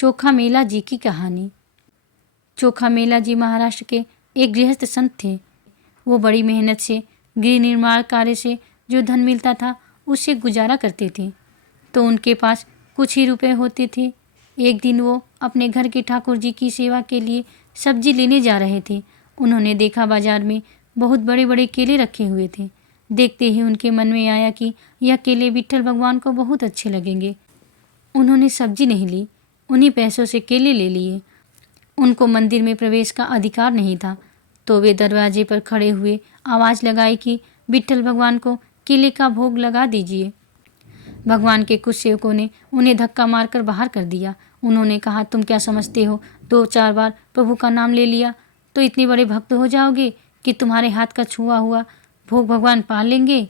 चोखा मेला जी की कहानी। चोखा मेला जी महाराष्ट्र के एक गृहस्थ संत थे। वो बड़ी मेहनत से गृह निर्माण कार्य से जो धन मिलता था उससे गुजारा करते थे, तो उनके पास कुछ ही रुपए होते थे। एक दिन वो अपने घर के ठाकुर जी की सेवा के लिए सब्जी लेने जा रहे थे। उन्होंने देखा बाजार में बहुत बड़े बड़े केले रखे हुए थे। देखते ही उनके मन में आया कि यह केले विट्ठल भगवान को बहुत अच्छे लगेंगे। उन्होंने सब्जी नहीं ली, उन्हीं पैसों से केले ले लिए। उनको मंदिर में प्रवेश का अधिकार नहीं था, तो वे दरवाजे पर खड़े हुए आवाज़ लगाई कि विट्ठल भगवान को केले का भोग लगा दीजिए। भगवान के कुछ सेवकों ने उन्हें धक्का मारकर बाहर कर दिया। उन्होंने कहा, तुम क्या समझते हो, 2-4 बार प्रभु का नाम ले लिया तो इतने बड़े भक्त हो जाओगे कि तुम्हारे हाथ का छुआ हुआ भोग भगवान पा लेंगे।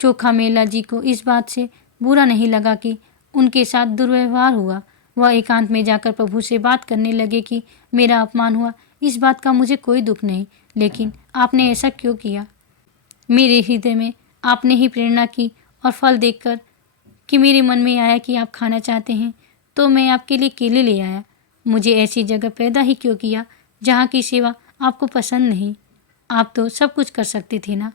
चोखा मेला जी को इस बात से बुरा नहीं लगा कि उनके साथ दुर्व्यवहार हुआ। वह एकांत में जाकर प्रभु से बात करने लगे कि मेरा अपमान हुआ, इस बात का मुझे कोई दुख नहीं, लेकिन आपने ऐसा क्यों किया? मेरे हृदय में आपने ही प्रेरणा की और फल देखकर कि मेरे मन में आया कि आप खाना चाहते हैं, तो मैं आपके लिए केले ले आया। मुझे ऐसी जगह पैदा ही क्यों किया जहाँ की सेवा आपको पसंद नहीं? आप तो सब कुछ कर सकते थे ना।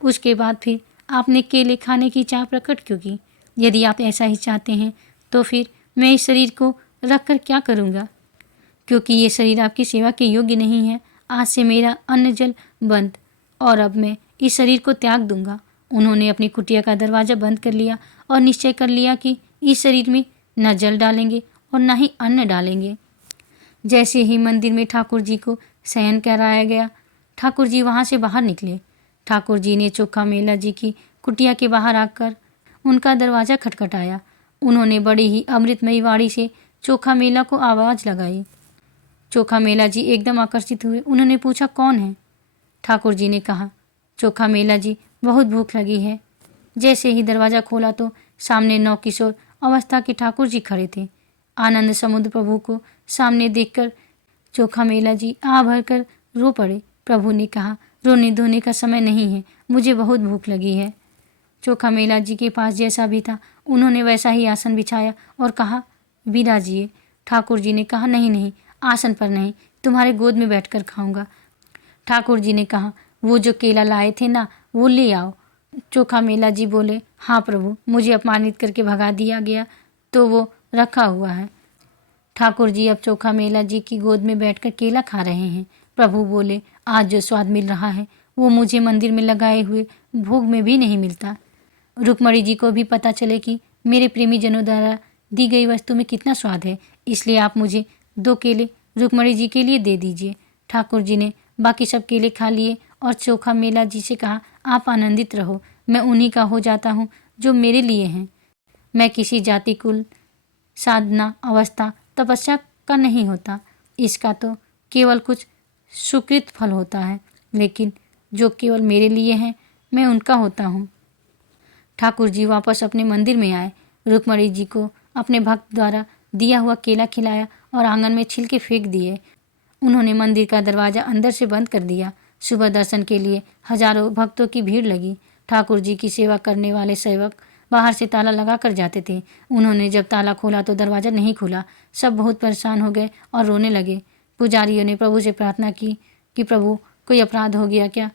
उसके बाद फिर आपने केले खाने की चाह प्रकट क्यों की? यदि आप ऐसा ही चाहते हैं तो फिर मैं इस शरीर को रख कर क्या करूँगा? क्योंकि ये शरीर आपकी सेवा के योग्य नहीं है। आज से मेरा अन्न जल बंद, और अब मैं इस शरीर को त्याग दूंगा। उन्होंने अपनी कुटिया का दरवाज़ा बंद कर लिया और निश्चय कर लिया कि इस शरीर में न जल डालेंगे और न ही अन्न डालेंगे। जैसे ही मंदिर में ठाकुर जी को शयन कराया गया, ठाकुर जी वहाँ से बाहर निकले। ठाकुर जी ने चोखा मेला जी की कुटिया के बाहर आकर उनका दरवाज़ा खटखटाया। उन्होंने बड़ी ही अमृतमयी वाणी से चोखा मेला को आवाज़ लगाई। चोखा मेला जी एकदम आकर्षित हुए। उन्होंने पूछा, कौन है? ठाकुर जी ने कहा, चोखा मेला जी, बहुत भूख लगी है। जैसे ही दरवाज़ा खोला तो सामने नवकिशोर अवस्था के ठाकुर जी खड़े थे। आनंद समुद्र प्रभु को सामने देखकर चोखा मेला जी आ भरकर रो पड़े। प्रभु ने कहा, रोने धोने का समय नहीं है, मुझे बहुत भूख लगी है। चोखा मेला जी के पास जैसा भी था उन्होंने वैसा ही आसन बिछाया और कहा, विराजिए। ठाकुर जी ने कहा, नहीं नहीं, आसन पर नहीं, तुम्हारे गोद में बैठकर खाऊंगा। ठाकुर जी ने कहा, वो जो केला लाए थे ना, वो ले आओ। चोखा मेला जी बोले, हाँ प्रभु, मुझे अपमानित करके भगा दिया गया तो वो रखा हुआ है। ठाकुर जी अब चोखा मेला जी की गोद में बैठकर केला खा रहे हैं। प्रभु बोले, आज जो स्वाद मिल रहा है वो मुझे मंदिर में लगाए हुए भोग में भी नहीं मिलता। रुक्मणी जी को भी पता चले कि मेरे प्रेमी जनों द्वारा दी गई वस्तु में कितना स्वाद है, इसलिए आप मुझे 2 केले रुक्मणी जी के लिए दे दीजिए। ठाकुर जी ने बाकी सब केले खा लिए और चोखा मेला जी से कहा, आप आनंदित रहो, मैं उन्हीं का हो जाता हूँ जो मेरे लिए हैं। मैं किसी जाति, कुल, साधना, अवस्था, तपस्या का नहीं होता। इसका तो केवल कुछ सुकृत फल होता है, लेकिन जो केवल मेरे लिए हैं मैं उनका होता हूँ। ठाकुर जी वापस अपने मंदिर में आए। रुक्मणी जी को अपने भक्त द्वारा दिया हुआ केला खिलाया और आंगन में छिलके फेंक दिए। उन्होंने मंदिर का दरवाज़ा अंदर से बंद कर दिया। सुबह दर्शन के लिए हजारों भक्तों की भीड़ लगी। ठाकुर जी की सेवा करने वाले सेवक बाहर से ताला लगा कर जाते थे। उन्होंने जब ताला खोला तो दरवाज़ा नहीं खुला। सब बहुत परेशान हो गए और रोने लगे। पुजारियों ने प्रभु से प्रार्थना की कि प्रभु, कोई अपराध हो गया क्या?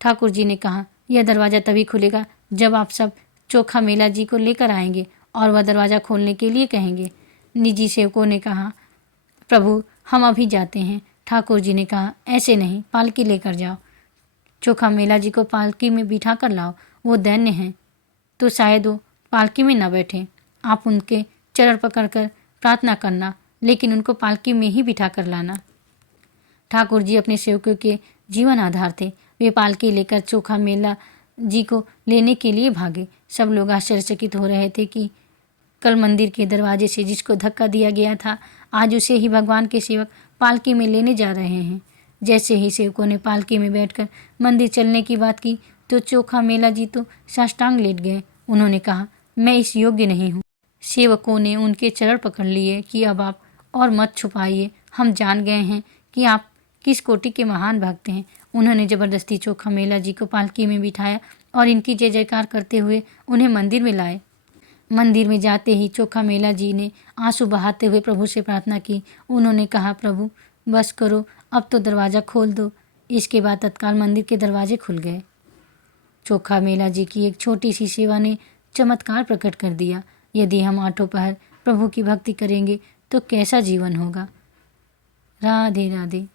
ठाकुर जी ने कहा, यह दरवाज़ा तभी खुलेगा जब आप सब चोखा मेला जी को लेकर आएंगे और वह दरवाज़ा खोलने के लिए कहेंगे। निजी सेवकों ने कहा, प्रभु, हम अभी जाते हैं। ठाकुर जी ने कहा, ऐसे नहीं, पालकी लेकर जाओ। चोखा मेला जी को पालकी में बिठा कर लाओ। वो दैन्य हैं तो शायद वो पालकी में न बैठे। आप उनके चरण पकड़कर प्रार्थना करना, लेकिन उनको पालकी में ही बिठा कर लाना। ठाकुर जी अपने सेवकों के जीवन आधार थे। वे पालकी लेकर चोखा मेला जी को लेने के लिए भागे। सब लोग आश्चर्यचकित हो रहे थे कि कल मंदिर के दरवाजे से जिसको धक्का दिया गया था, आज उसे ही भगवान के सेवक पालकी में लेने जा रहे हैं। जैसे ही सेवकों ने पालकी में बैठकर मंदिर चलने की बात की तो चोखा मेला जी तो साष्टांग लेट गए। उन्होंने कहा, मैं इस योग्य नहीं हूँ। सेवकों ने उनके चरण पकड़ लिए कि अब आप और मत छुपाइए, हम जान गए हैं कि आप किस कोटि के महान भक्त हैं। उन्होंने जबरदस्ती चोखा मेला जी को पालकी में बिठाया और इनकी जय जयकार करते हुए उन्हें मंदिर में लाए। मंदिर में जाते ही चोखा मेला जी ने आंसू बहाते हुए प्रभु से प्रार्थना की। उन्होंने कहा, प्रभु बस करो, अब तो दरवाज़ा खोल दो। इसके बाद तत्काल मंदिर के दरवाजे खुल गए। चोखा मेला जी की एक छोटी सी सेवा ने चमत्कार प्रकट कर दिया। यदि हम आठों पहर प्रभु की भक्ति करेंगे तो कैसा जीवन होगा। राधे राधे।